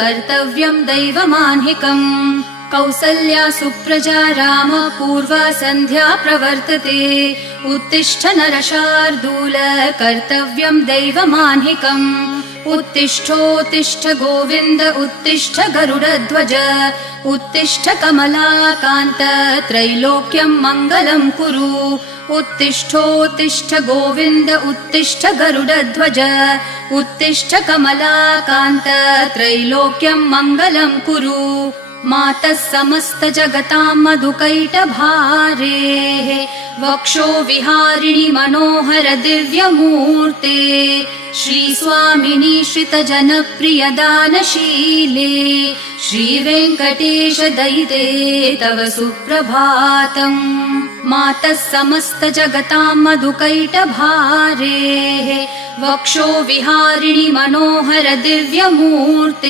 कर्तव्यं दैवमान्हिकम् कौसल्या सुप्रजा राम पूर्वा सन्ध्या प्रवर्तते उत्तिष्ठ नरशार्दूल कर्तव्यं दैवमान्हिकम् उत्तिष्ठोत्तिष्ठ गोविन्द उत्तिष्ठ गरुडध्वज उत्तिष्ठ कमलाकान्त त्रैलोक्यं मङ्गलं कुरु उत्तिष्ठोत्तिष्ठ गोविन्द उत्तिष्ठ गरुडध्वज उत्तिष्ठ कमलाकान्त त्रैलोक्यं मङ्गलं कुरु मातः समस्त जगतां मधुकैटभारेः वक्षो विहारिणि मनोहर दिव्यमूर्ते श्रीस्वामिनि श्रितजनप्रिय दानशीले श्रीवेङ्कटेश दयिते तव सुप्रभातम् मातः समस्त जगतां मधुकैटभारेः वक्षो विहारिणि मनोहर दिव्यमूर्ते